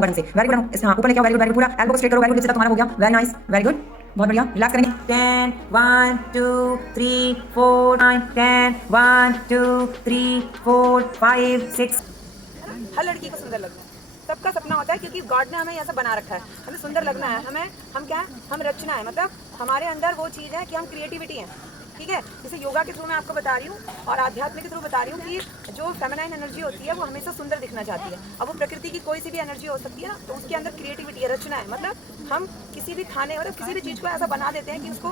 Button से। Very good. हाँ, ऊपर लेके आओ। Very good, very good. पूरा एल्बो को स्ट्रेट करो। वेरी गुड, तुम्हारा हो गया। वेरी नाइस, वेरी गुड, बहुत बढ़िया। रिलैक्स करेंगे। 10 1 2 3 4 9 10 1 2 3 4 5 6। हर लड़की को सुंदर लगना है, सबका सपना होता है, क्योंकि गॉड ने हमें ऐसा बना रखा है, हमें सुंदर लगना है, हम क्या है, हम रचना है, मतलब हमारे अंदर वो चीज़ है कि हम क्रिएटिविटी हैं, ठीक है। जैसे योगा के थ्रू मैं आपको बता रही हूँ और आध्यात्म के थ्रू बता रही हूँ कि जो फेमिनाइन एनर्जी होती है वो हमेशा सुंदर दिखना चाहती है। अब वो प्रकृति की कोई सी भी एनर्जी हो सकती है ना, तो उसके अंदर क्रिएटिविटी है, रचना है, मतलब हम किसी भी खाने मतलब किसी भी चीज़ को ऐसा बना देते हैं कि उसको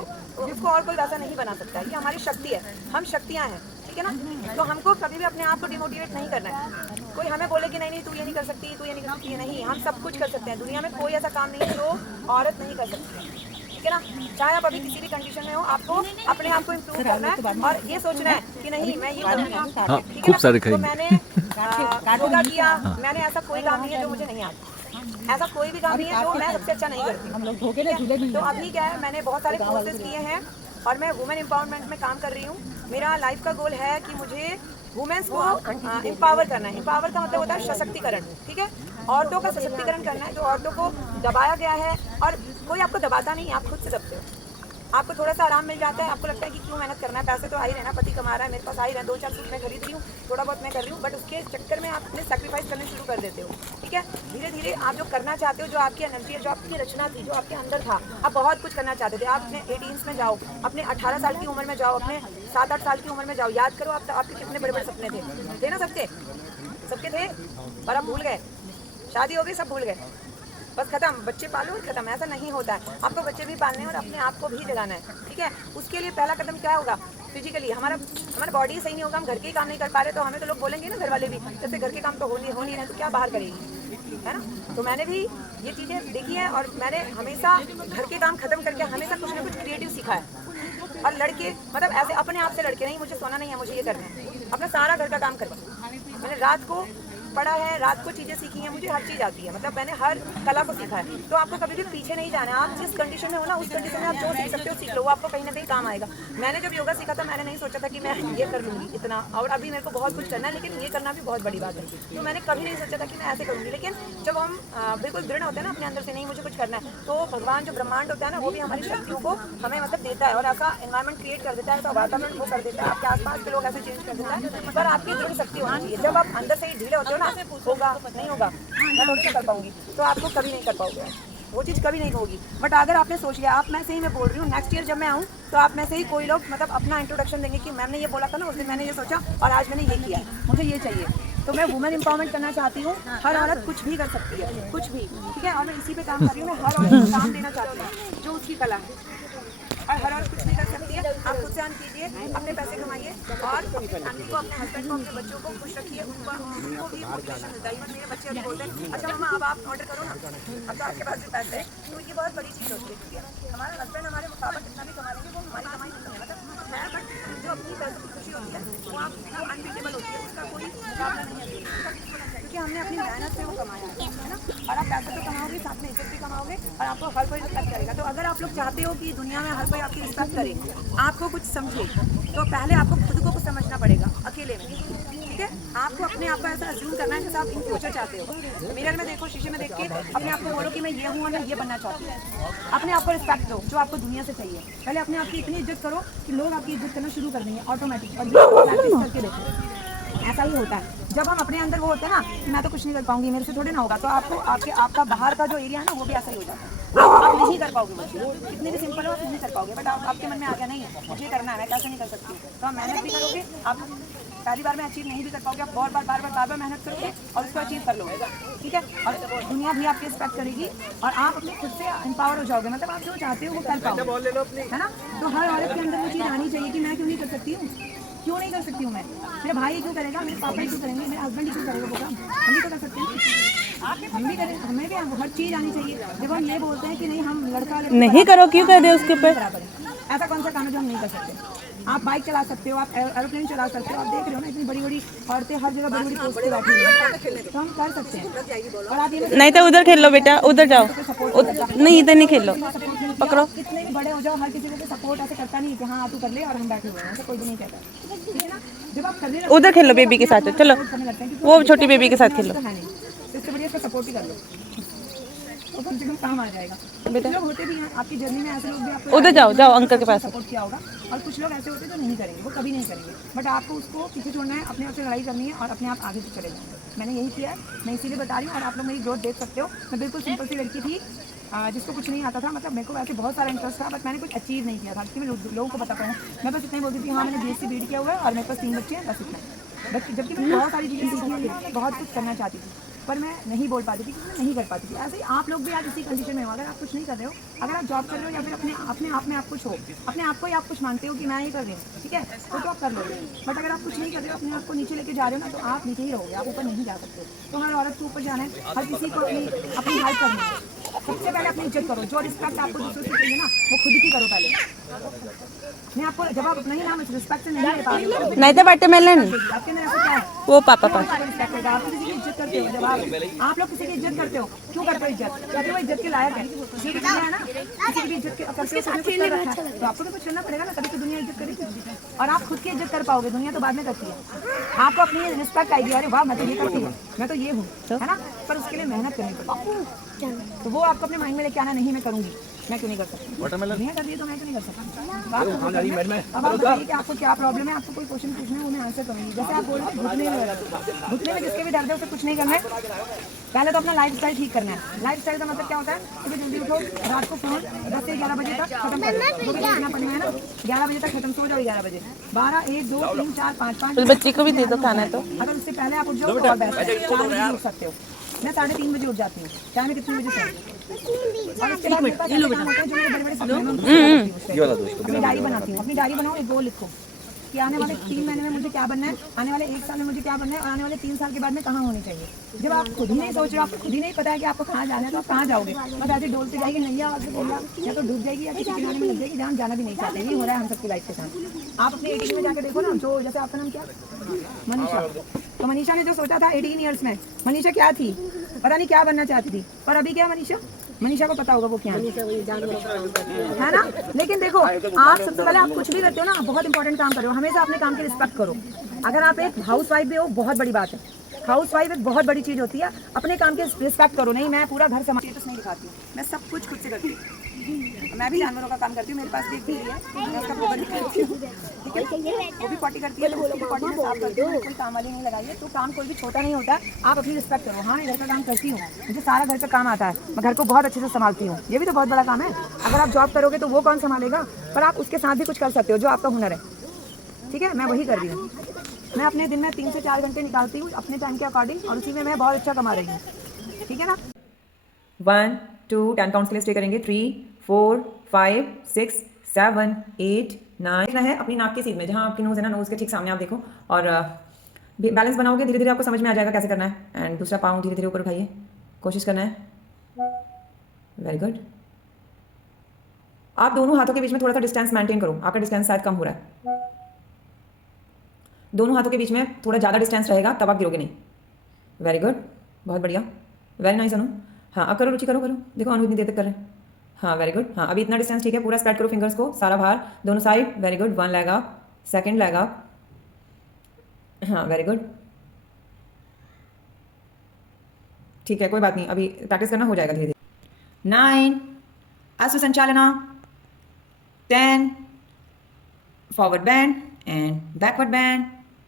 और कोई वैसा नहीं बना सकता है। ये हमारी शक्ति है, हम शक्तियाँ हैं, ठीक है ना। तो हमको कभी भी अपने आप को डिमोटिवेट नहीं करना है। कोई हमें बोले कि नहीं नहीं तू ये नहीं कर सकती, तू ये नहीं कर सकती, नहीं, हम सब कुछ कर सकते हैं। दुनिया में कोई ऐसा काम नहीं है जो औरत नहीं कर सकती है, ठीक है ना। चाहे आप अभी किसी भी कंडीशन में हो, आपको अपने आप को इम्प्रूव करना है और ये सोचना है कि नहीं मैं ये करूँगा, ठीक है ना। तो मैंने योगा किया, मैंने ऐसा कोई काम नहीं है जो मुझे नहीं आता, ऐसा कोई भी काम नहीं है जो मैं सबसे अच्छा नहीं करती। तो अभी क्या है, मैंने बहुत सारे कोर्सेज किए हैं और मैं वुमेन एम्पावरमेंट में काम कर रही हूँ। मेरा लाइफ का गोल है कि मुझे वुमेन्स को एम्पावर करना है। एम्पावर का मतलब होता है सशक्तिकरण, ठीक है। औरतों का सशक्तिकरण करना है। जो औरतों को दबाया गया है, और कोई आपको दबाता नहीं, आप खुद से दबते हो। आपको थोड़ा सा आराम मिल जाता है, आपको लगता है कि क्यों मेहनत करना है, पैसे तो आ ही रहे ना, पति कमा रहा है, मेरे पास आ ही रहा है, 2-4 सूट मैं खरीद रही हूँ, थोड़ा बहुत मैं कर रही हूँ, बट उसके चक्कर में आप अपने सेक्रीफाइस करने शुरू कर देते हो, ठीक है। धीरे धीरे आप जो करना चाहते हो, जो आपकी एनर्जी है, जो आपकी रचना थी, जो आपके अंदर था, आप बहुत कुछ करना चाहते थे। आप अपने 18s में जाओ, अपने 18 साल की उम्र में जाओ, अपने 7-8 साल की उम्र में जाओ, याद करो आपके कितने बड़े बड़े सपने थे ना, सबके थे, और आप भूल गए, शादी हो गई, सब भूल गए, बस खत्म, बच्चे पालो और खत्म। ऐसा नहीं होता है, आपको बच्चे भी पालने और अपने आप को भी जगाना है, ठीक है। उसके लिए पहला कदम क्या होगा, फिजिकली हमारा बॉडी सही नहीं होगा, हम घर के ही काम नहीं कर पा रहे, तो हमें तो लोग बोलेंगे ना, घर वाले भी, जैसे घर के काम तो हो नहीं रहे, तो क्या बाहर करेगी, है ना। तो मैंने भी ये चीज़ें देखी है और मैंने हमेशा घर के काम खत्म करके हमेशा कुछ ना कुछ क्रिएटिव सीखा है। और लड़के मतलब ऐसे अपने आप से लड़के नहीं, मुझे सोना नहीं है, मुझे ये करना है, अपना सारा घर का काम करके मैंने रात को पढ़ा है, रात को चीज़ें सीखी हैं, मुझे हर चीज़ आती है, मतलब मैंने हर कला को सीखा है। तो आपको कभी भी पीछे नहीं जाना है, आप जिस कंडीशन में हो ना, उस कंडीशन में आप जो सीख सकते हो सीख लो, वो आपको कहीं ना कहीं काम आएगा। मैंने जब योगा सीखा था, मैंने नहीं सोचा था कि मैं ये कर लूँगी इतना, और अभी मेरे को बहुत कुछ करना है, लेकिन ये करना भी बहुत बड़ी बात है। तो मैंने कभी नहीं सोचा था कि मैं ऐसे करूँगी, लेकिन जब हम बिल्कुल दृढ़ होते हैं ना अपने अंदर से, नहीं मुझे कुछ करना है, तो भगवान जो ब्रह्मांड होता है ना, वो भी हमारी शक्तियों को हमें मतलब देता है, और ऐसा एनवायरमेंट क्रिएट कर देता है, ऐसा वातावरण वो कर देता है, आपके आसपास के लोग ऐसे चेंज कर देता है, पर आपकी दृढ़ शक्ति होनी चाहिए। जब आप अंदर से ही ढीले होते हो ना, होगा नहीं होगा, मैं थोड़ी ना कर पाऊंगी, तो आपको कभी नहीं कर पाओगे, वो चीज़ कभी नहीं होगी। बट अगर आपने सोच लिया, आप मैं से ही मैं बोल रही हूँ, नेक्स्ट ईयर जब मैं आऊँ तो आप में से ही कोई लोग मतलब अपना इंट्रोडक्शन देंगे कि मैम ने ये बोला था ना, उस दिन मैंने ये सोचा और आज मैंने ये किया, मुझे ये चाहिए। तो मैं वुमेन एम्पावरमेंट करना चाहती हूँ, हर औरत कुछ भी कर सकती है, कुछ भी, ठीक है। और मैं इसी पे काम कर रही हूँ, मैं हर औरत को काम देना चाहती हूँ जो उसकी कला है, और हर औरत कुछ नहीं कर सकती है। आप खुद से अर्न कीजिए, अपने पैसे कमाइए और फैमिली को, अपने हस्बैंड को, अपने बच्चों को खुश रखिए, उनको भी मोटिवेशन मिलता है। मेरे बच्चे अभी बोलते हैं अच्छा मम्मा अब आप ऑर्डर करो ना, अब तो आपके पास भी पैसे हैं, तो ये बहुत बड़ी चीज़ होती है, क्योंकि हमारा हस्बैंड हमारे मुताबिक कितना भी कमा लेंगे, वो हमारी कमाई नहीं है, मतलब है, बट जो अपनी पैसे की खुशी होती है वो आपको अनबीटेबल होती है, उसका कोई मुकाबला नहीं है, क्योंकि हमने अपनी मेहनत से वो कमाया है ना। और आप पैसे तो कमाओगे, साथ में इज्जत भी कमाओगे, और आपको हर कोई रिस्पेक्ट करेगा। तो अगर आप लोग चाहते हो कि दुनिया में हर कोई आपकी रिस्पेक्ट करे, आपको कुछ समझे, तो पहले आपको खुद को कुछ समझना पड़ेगा अकेले में, ठीक है। आपको अपने आप को ऐसा अज्यूम करना है जैसे आप इन फ्यूचर चाहते हो। मिरर में देखो, शीशे में देख के अपने आप को बोलो कि मैं ये हूँ और मैं ये बनना चाहती हूँ। अपने आप को रिस्पेक्ट दो जो आपको दुनिया से चाहिए। पहले अपने आप की इतनी इज्जत करो कि लोग आपकी इज्जत करना शुरू कर देंगे ऑटोमेटिक। और ये प्रैक्टिस करके देखो, ऐसा ही होता है। जब हम अपने अंदर वो होते हैं ना कि मैं तो कुछ नहीं कर पाऊंगी, मेरे से थोड़े ना होगा, तो आपको आपका बाहर का जो एरिया है ना, वो भी ऐसा ही हो जाता है। आप नहीं कर पाओगे, कितनी भी सिंपल हो आप नहीं कर पाओगे, बट आपके मन में आ गया नहीं मुझे करना है, मैं कैसे नहीं कर सकती, तो आप मेहनत भी करोगे। आप पहली बार में अचीव नहीं भी कर पाओगे, आप बहुत बार बार मेहनत करोगे और उसको अचीव कर लोगे, ठीक है। और दुनिया भी आपकी रिस्पेक्ट करेगी और आप अपने खुद से एम्पावर हो जाओगे, मतलब आप जो चाहते हो वो कर पाओगे, है ना। तो हर औरत के अंदर वो चीज़ आनी चाहिए कि मैं क्यों नहीं कर सकती हूँ, क्यों नहीं कर सकती हूँ मैं, मेरे भाई क्यों करेगा, मेरे पापा क्यों करेंगे, मेरे हस्बैंड क्यों करेगा, वो काम हम भी तो कर सकते हैं, हम भी करें, हमें भी हर चीज़ आनी चाहिए। जब हम ये बोलते हैं कि नहीं हम लड़का नहीं करो, क्यों कर दे उसके ऊपर, ऐसा कौन सा काम है जो हम नहीं कर सकते। आप बाइक चला सकते हो, आप एरोप्लेन चला सकते हो, आप देख रहे हो ना इतनी बड़ी बड़ी औरतें हर जगह बड़ी बड़ी पोस्ट पे बैठी हैं, तो हम कर सकते हैं। और आप ये नहीं तो उधर खेल लो बेटा, उधर जाओ, नहीं इधर नहीं खेलो, पकड़ो। कितने बड़े हो जाओ, हर किसी को सपोर्ट ऐसे करता नहीं कि हाँ तू कर ले और हम बैठे हुए हैं, ऐसा कोई भी नहीं कहता, ठीक है ना। जब आप कर ले उधर खेलो बेबी के साथ, चलो वो छोटी बेबी के साथ खेलो, इससे बढ़िया इसका सपोर्ट ही कर लो। तो कम से कम काम आ जाएगा। कुछ लोग होते भी हैं आपकी जर्नी में, ऐसे लोग भी आपको उधर जाओ जाओ अंकल के पास। सपोर्ट किया होगा, और कुछ लोग ऐसे होते हैं जो नहीं करेंगे, वो कभी नहीं करेंगे। बट आपको उसको पीछे छोड़ना है, अपने आप से लड़ाई करनी है और अपने आप आगे से चले जाना है। मैंने यही किया है, मैं इसीलिए बता रही हूँ। और आप लोग मेरी ग्रोथ देख सकते हो। मैं बिल्कुल सिंपल सी लड़की थी जिसको कुछ नहीं आता था, मतलब मेरे को वैसे बहुत सारा इंटरेस्ट था, बट मैंने कुछ अचीव नहीं किया था कि मैं लोगों को बता पाऊँ। मैं बस इतना ही बोलती थी, हाँ मैंने BSc BEd किया हुआ है और मेरे पास 3 बच्चे हैं, बस इतना। बट जबकि मैं बहुत सारी चीज़ें सीखी हुई थी, मैं बहुत कुछ करना चाहती थी, पर मैं नहीं बोल पाती थी, क्योंकि मैं नहीं कर पाती थी। ऐसे ही आप लोग भी आज इसी कंडीशन में हो। अगर आप कुछ नहीं कर रहे हो, अगर आप जॉब कर रहे हो या फिर अपने आप में आप कुछ हो, अपने आप को ही आप कुछ मानते हो कि मैं ये कर रही हूँ, ठीक है, तो आप कर लोगे। बट अगर आप कुछ नहीं कर रहे हो, अपने आप को नीचे लेके जा रहे हो ना, तो आप नीचे ही रहोगे, आप ऊपर नहीं जा सकते। तो हर औरत को ऊपर जाना है, हर किसी को अपनी हेल्प करनी है। सबसे पहले अपनी इज्जत करो। जो रिस्पेक्ट आपको दूसरों से चाहिए ना, वो खुद ही करो पहले। मैं आपको जब आप अपना ही नाम रिस्पेक्ट से नहीं ले पा रहे हो, नहीं तो बाटे मेलन आपके अंदर ऐसा क्या है? वो पापा का रिस्पेक्ट है, आप किसी की इज्जत करते हो। जब आप लोग किसी की इज्जत करते हो, क्यों करते हो इज्जत? क्योंकि वो इज्जत के लायक है। किसी की दुनिया है ना, किसी की भी इज्जत करते हो, कुछ कर रखा है, तो आपको भी कुछ करना पड़ेगा ना, तभी तो दुनिया इज्जत करेगी। और आप खुद की इज्जत कर पाओगे, दुनिया तो बाद में करती है। आपको अपनी रिस्पेक्ट आएगी, अरे वाह मैं तो ये करती हूँ, मैं तो ये हूँ, है ना। पर उसके लिए मेहनत करनी पड़ेगी। तो वो आपको अपने माइंड में लेके आना, नहीं मैं करूँगी, मैं क्यों नहीं कर सकती, नहीं कर रही है तो मैं क्यों नहीं कर सकती। अब आप बताइए कि आपको क्या प्रॉब्लम है, आपको कोई क्वेश्चन पूछना है, वो मैं आंसर करूँगी। जैसे आप बोल रहे हैं घुटने में जिसके भी दर्द है उसे कुछ नहीं करना है। पहले तो अपना लाइफ स्टाइल ठीक करना है। लाइफ स्टाइल का मतलब क्या होता है? सुबह जल्दी उठो, रात को फोन 10 से 11 बजे तक खत्म कर दो। जो भी देखना पड़ना है ना, 11 बजे तक खत्म, सो जाओ 11 बजे। 12, 1, 2, 3, 4, 5 बच्ची को भी दे दो खाना तो। अगर उससे पहले आप उठ जाओ तो और बेस्ट है। 4 बजे उठ सकते हो। मैं 3:30 बजे उठ जाती हूँ, चाहे मैं कितने बजे सोऊं। और उसके बाद मेरे पास ऐसे काम होते हैं जो मेरे बड़े-बड़े सपने हैं, मैं उनको अपनी डायरी बनाती हूँ। अपनी डायरी बनाओ, एक गोल लिखो कि आने वाले 3 महीने में मुझे क्या बनना है, आने वाले 1 साल में मुझे क्या बनना है, और आने वाले 3 साल के बाद में कहाँ होनी चाहिए। जब आप खुद ही नहीं सोच रहे हो, आपको खुद ही नहीं पता है कि आपको कहाँ जाना है, तो आप कहाँ जाओगे? बस ऐसे डोलते जाएगी नैया, या तो डूब जाएगी या किसी किनारे में लग जाएगी जहाँ जाना भी नहीं चाहते। ये हो रहा है हम सबकी लाइफ के साथ। आप अपने 18 में जाके देखो ना, जो जैसे आपका नाम क्या, मनीषा। तो मनीषा ने जो सोचा था 18 ईयर्स में, मनीषा क्या थी, पता नहीं क्या बनना चाहती थी, पर अभी क्या मनीषा को पता होगा वो क्या है ना। लेकिन देखो, आप सबसे पहले आप कुछ भी करते हो ना, बहुत इंपॉर्टेंट काम कर रहे हो, हमेशा अपने काम की रिस्पेक्ट करो। अगर आप एक हाउस वाइफ भी हो, बहुत बड़ी बात है। हाउस वाइफ एक बहुत बड़ी चीज़ होती है। अपने काम की रिस्पेक्ट करो। नहीं मैं पूरा घर संभाल नहीं दिखाती हूँ, मैं सब कुछ खुद से करती हूँ। मैं भी जानवरों का काम करती हूँ, मेरे पास भी एक बिल्ली है, मैं उसका गोबर निकालती हूँ, ठीक है। वो भी पॉटी करती है, तो उसकी पॉटी में साफ करती हूँ, कोई काम वाली नहीं लगाई है। तो काम कोई भी छोटा नहीं होता, आप अपनी रिस्पेक्ट करो। हाँ मैं घर का काम करती हूँ, मुझे सारा घर का काम आता है, मैं घर को बहुत अच्छे से संभालती हूँ, ये भी तो बहुत बड़ा काम है। अगर आप जॉब करोगे तो वो कौन संभालेगा, पर आप उसके साथ भी कुछ कर सकते हो, जो आपका हुनर है, ठीक है। मैं वही कर रही हूँ। मैं अपने दिन में 3 से 4 घंटे निकालती हूँ अपने टाइम के अकॉर्डिंग, और उसी में मैं बहुत अच्छा कमा रही हूँ, ठीक है ना। 1 2 10 काउंट्स के लिए स्टे करेंगे। 3 4 5 6 7 8 9। देखना है अपनी नाक की सीध में, जहाँ आपकी नोज़ है ना, नोज़ के ठीक सामने आप देखो, और बैलेंस बनाओगे, धीरे धीरे आपको समझ में आ जाएगा कैसे करना है। एंड दूसरा पाँव धीरे धीरे ऊपर उठाइए, कोशिश करना है। Very good. आप दोनों हाथों के बीच में थोड़ा सा डिस्टेंस मेंटेन करो, आपका डिस्टेंस शायद कम हो रहा है। दोनों हाथों के बीच में थोड़ा ज़्यादा डिस्टेंस रहेगा, तब आप गिरोगे नहीं। वेरी गुड, बहुत बढ़िया, वेरी नाइस अनु। हाँ अब करो रुचि, करो करो, देखो अनु इतनी देर तक कर रहे हैं। हाँ वेरी गुड। हाँ अभी इतना डिस्टेंस ठीक है, पूरा स्प्रेड करो फिंगर्स को, सारा भार दोनों side. Very good. 1 leg up, 2nd leg up. हाँ वेरी गुड, ठीक है, कोई बात नहीं, अभी प्रैक्टिस करना, हो जाएगा धीरे धीरे। 9 अश्व संचालना, 10 forward band and backward band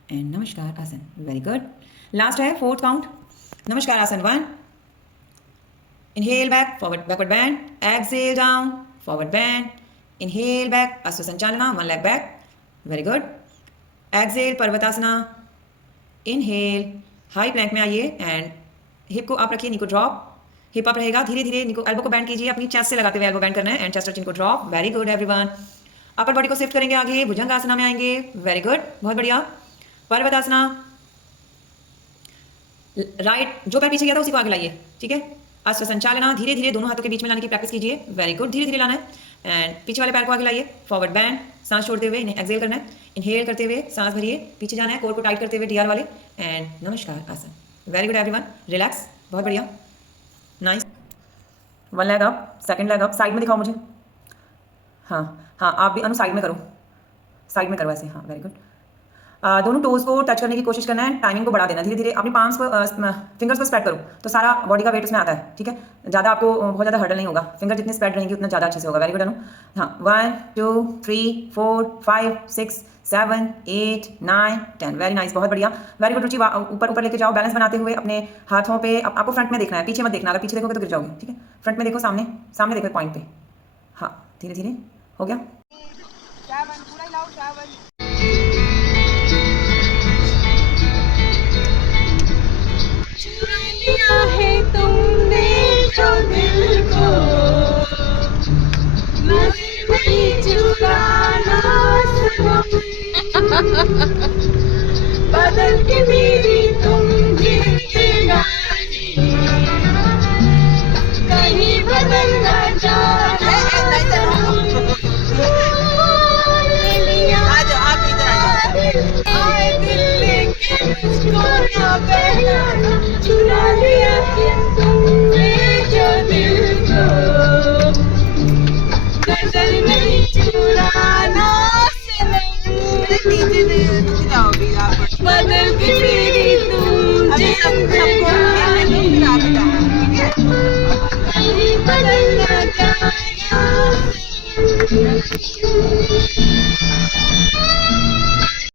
and नमस्कार आसन। Very good. लास्ट है 4th काउंट, नमस्कार आसन। 1 inhale back, backward band, exhale down, forward band, inhale back, Asva Sanchalana, 1 leg back, very good. Exhale Parvatasana, inhale, high plank में आइए and hip को आप रखिए, नी को ड्रॉप, हिप अप रहेगा, धीरे धीरे नी को एल्बो को बैंड कीजिए, अपनी चेस्ट से लगाते हुए एल्बो बैंड करना है एंड चेस्ट और चिन को drop. Very good everyone. Upper body को शिफ्ट करेंगे आगे, भुजंगासना में आएंगे। वेरी गुड, बहुत बढ़िया। पर्वतासना, राइट जो पैर पीछे गया था उसी को आगे लाइए, ठीक है। अश्व संचालना, धीरे धीरे दोनों हाथों के बीच में लाने की प्रैक्टिस कीजिए। वेरी गुड, धीरे धीरे लाना है एंड पीछे वाले पैर को आगे लाइए। फॉरवर्ड बैंड, सांस छोड़ते हुए इन्हें एक्सेल करना है, इनहेल करते हुए सांस भरिए, पीछे जाना है, कोर को टाइट करते हुए डीआर वाले एंड नमस्कार आसन। वेरी गुड एवरीवन, रिलैक्स, बहुत बढ़िया, nice. 1 leg up, 2nd leg up, side में दिखाओ मुझे। हाँ हाँ आप भी अनु साइड में करो, साइड में करो ऐसे। हाँ वेरी गुड। दोनों टोज को टच करने की कोशिश करना है, टाइमिंग को बढ़ा देना, धीरे धीरे अपनी पाम्स को फिंगर्स को स्प्रेड करो तो सारा बॉडी का वेट उसमें आता है, ठीक है। ज़्यादा आपको बहुत ज़्यादा हर्डल नहीं होगा, फिंगर जितनी स्प्रेड रहेंगी उतना ज़्यादा अच्छे से होगा। वेरी गुड अनु। हाँ 1 2 3 4 5 6 7 8 9 10 वेरी नाइस, बहुत बढ़िया। वेरी गुड रुचि, ऊपर ऊपर लेके जाओ बैलेंस बनाते हुए अपने हाथों पे। आपको फ्रंट में देखना है, पीछे मत देखना, अगर पीछे देखोगे तो गिर जाओगे, ठीक है। फ्रंट में देखो, सामने सामने देखो पॉइंट पे। हाँ धीरे धीरे हो गया। चुरा लिया है तुमने जो दिल को, नहीं चुराना बदल के मेरी तुम जिंदगानी कहीं बदल ना जाना। आए दिल लेके मुझको ना बहलाना, चुरा लिया है तुमने जो दिल को, गजल नहीं चुराना बदल के मेरी तुम जिंदगानी कहीं बदल ना जाना।